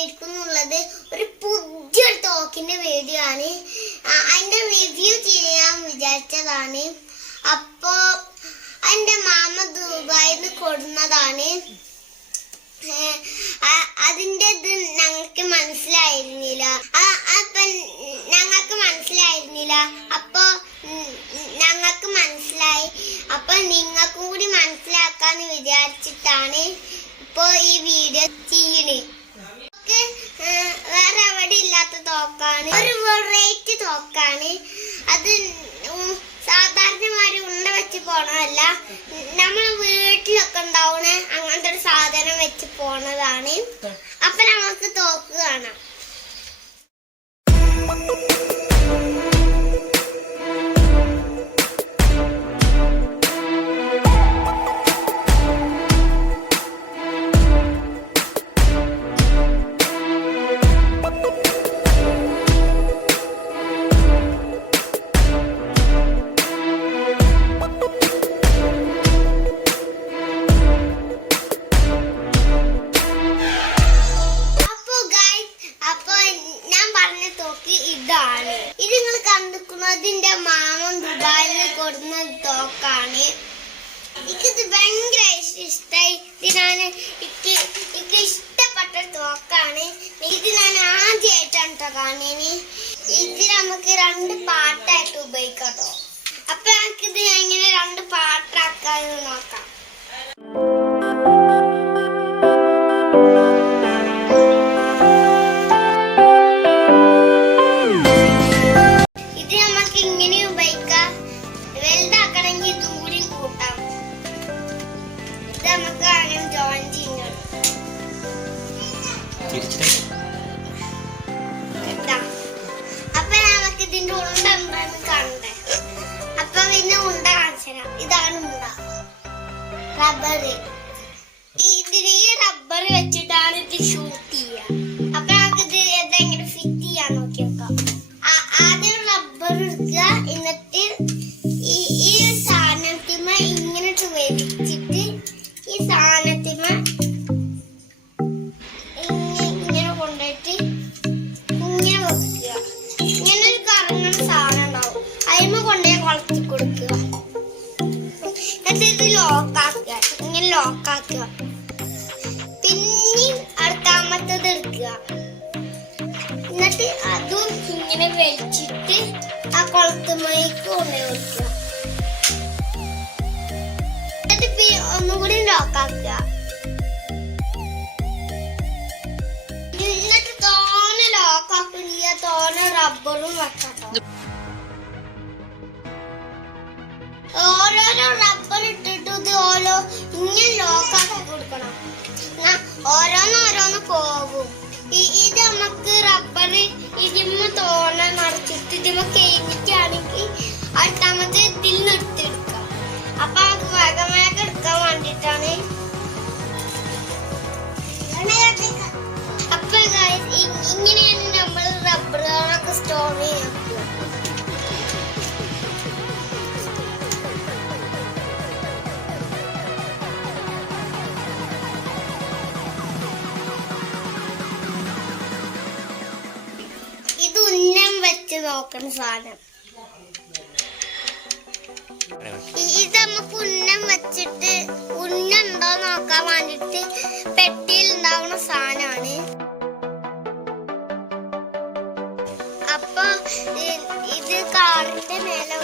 വന്നിരിക്കുന്നുള്ളത് ഒരു പുതിയ ടോക്കിന്റെ വീഡിയോ ആണ്. അതിന്റെ റിവ്യൂ ചെയ്യാൻ വിചാരിച്ചതാണ്. അപ്പോ എന്റെ മാമ ദുബായിൽ നിന്ന് കൊടുന്നതാണ്. അതിന്റെ ഇത് ഞങ്ങൾക്ക് മനസ്സിലായിരുന്നില്ല. അപ്പൊ ഞങ്ങൾക്ക് മനസ്സിലായി. അപ്പൊ നിങ്ങൾക്കും കൂടി മനസ്സിലാക്കാന്ന് വിചാരിച്ചിട്ടാണ് ഇപ്പൊ ഈ വീഡിയോ ചെയ്യണേ. വേറെ എവിടെ ഇല്ലാത്ത തോക്കാണ്, ഒരു വെറൈറ്റി തോക്കാണ്. അത് സാധാരണമാര് ഉണ്ട വെച്ച് പോണതല്ല, നമ്മളെ വീട്ടിലൊക്കെ ഉണ്ടാവണ അങ്ങനത്തെ ഒരു സാധനം വെച്ച് പോണതാണ്. അപ്പൊ നമുക്ക് തോക്ക് കാണാം. ഇതാണ്, ഇത് നിങ്ങൾ കണ്ടിരിക്കുന്നതിന്റെ മാമൻ ദുബായിൽ നിന്ന് കൊടുന്ന തോക്കാണ്. എനിക്കിത് ഭയങ്കര ഇഷ്ടമായി. എനിക്ക് ഇഷ്ടപ്പെട്ട തോക്കാണ്. ഇത് ഞാൻ ആദ്യമായിട്ടാണ് കേട്ടോ കാണുന്നത്. ഇത് നമുക്ക് 2 പാട്ടായിട്ട് ഉപയോഗിക്കാട്ടോ. അപ്പൊ നമുക്കിത് എങ്ങനെ 2 പാട്ടാക്കാന്ന് നോക്കാം. അപ്പൊ നമുക്ക് ഇതിന്റെ ഉണ്ട എന്താന്ന് കാണണ്ടേ. അപ്പൊ പിന്നെ ഉണ്ട കാണിച്ചാ ഇതാണ് ഉണ്ട, റബ്ബർ. ഇതിന് ഈ റബ്ബർ വെച്ചിട്ടാണ് ഇത് ഷൂട്ട് ചെയ്യുക. അപ്പൊ നമുക്ക് ഇത് എങ്ങനെ ഫിറ്റ് ചെയ്യാൻ നോക്കി നോക്കാം. ആദ്യം റബ്ബർ എടുക്കുക, എന്നിട്ട് ഈ സാധനത്തിമ ഇങ്ങനെ വലിച്ചിട്ട് ഈ സാധനത്തിമ ഇങ്ങനെ ലോക്കാക്കുക. പിന്നെ അടുത്താമത്തത് എടുക്കുക, എന്നിട്ട് അതും ഇങ്ങനെ വലിച്ചിട്ട് ആ കുളത്തുമേക്ക് കൊണ്ടുപോയി കൊടുക്കുക. എന്നിട്ട് ഒന്നുകൂടി ലോക്കാക്കുക. എന്നിട്ട് തോനെ ലോക്കാക്കുക, തോനെ റബ്ബറും വെക്കാട്ടോ. ഓരോരോ റബ്ബർ ഇട്ടിട്ട് ഇത് ഓരോ ഇങ്ങനെ ലോക്കാക്കി കൊടുക്കണം. ഓരോന്ന് പോകും. ഇത് നമുക്ക് റബ്ബർ ഇതിമ്മ തോണ നിറച്ചിട്ട് ഇതിമ്മ കഴിഞ്ഞിട്ടാണെങ്കിൽ അടുത്താമത്തെ ഇതിൽ നിർത്തിയെടുക്കാം. അപ്പൊ നമുക്ക് വേഗം എടുക്കാൻ വേണ്ടിട്ടാണ്. അപ്പൊ ഇങ്ങനെയാണ് നമ്മൾ റബ്ബറുകളൊക്കെ സ്റ്റോർ ചെയ്യാം. ഇത് ഉന്നം വെച്ച് നോക്കുന്ന സാധനം. ഇത് നമുക്ക് ഉന്നം വെച്ചിട്ട് ഉന്നുണ്ടോ നോക്കാൻ വേണ്ടിട്ട് പെട്ടിയിൽ ഉണ്ടാവുന്ന സാധനമാണ്. അപ്പൊ ഇത് കാറിന്റെ മേലെ